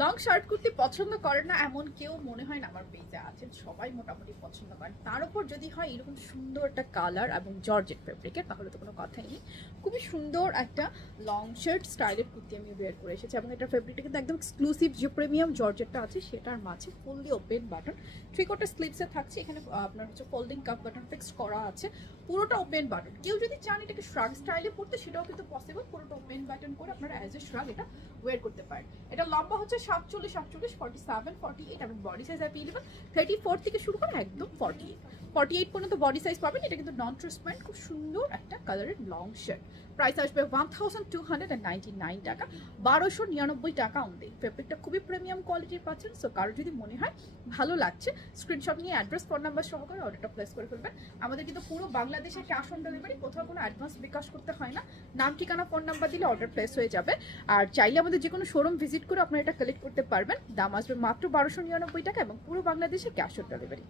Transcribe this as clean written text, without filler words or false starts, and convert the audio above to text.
Long shirt kurti পছন্দ করেন না এমন কেউ মনে হয় না আমার পেজে আছেন, সবাই মোটামুটি পছন্দ করেন। তার উপর যদি হয় এরকম সুন্দর একটা কালার এবং জর্জেট ফেব্রিকের, তাহলে তো কোনো কথাই নেই। খুবই সুন্দর একটা লং শার্ট স্টাইলের কুর্তি আমি বের করে এসেছি, এবং এটা ফেব্রিকটা কিন্তু একদম এক্সক্লুসিভ, যে প্রিমিয়াম জর্জেটটা আছে সেটার মাঝে ফুললি ওপেন বাটন, 3/4 স্লিভসে থাকছে। এখানে আপনার হচ্ছে ফোল্ডিং কাপ বাটন ফিক্সড করা আছে, পুরোটা ওপেন বাটন। কেউ যদি চান এটাকে শ্রাগ স্টাইলে পড়তে সেটাও কিন্তু পসিবল, পুরোটা ওপেন বাটন করে আপনারা অ্যাজ এ শ্রাগ এটা ওয়্যার করতে পারেন। এটা লম্বা হচ্ছে 47, 48, 47, 48 এবং বডি সাইজ অ্যাভেলেবল 34 থেকে শুরু করে একদম 48 পর্যন্ত বডি সাইজ পাবেন। এটা কিন্তু নন ট্রান্সপারেন্ট, খুব সুন্দর একটা কালারের লং শার্ট। প্রাইস আসবে 1299 টাকা, 1299 টাকা অনলি। ফেব্রিকটা খুবই প্রিমিয়াম কোয়ালিটির পাচ্ছেন। সো কারো যদি মনে হয় ভালো লাগছে, স্ক্রিনশট নিয়ে অ্যাড্রেস, ফোন নাম্বার সহকারে অর্ডারটা প্লেস করে ফেলবেন। আমাদের কিন্তু পুরো বাংলাদেশে ক্যাশ অন ডেলিভারি, কোথাও কোনো অ্যাডভান্স বিকাশ করতে হয় না। নাম, ঠিকানা, ফোন নাম্বার দিলে অর্ডার প্লেস হয়ে যাবে। আর চাইলে আমাদের যে কোনো শোরুম ভিজিট করে আপনারা এটা কালেক্ট করতে পারবেন। দাম আসবে মাত্র 1299 টাকা এবং পুরো বাংলাদেশে ক্যাশ অন ডেলিভারি।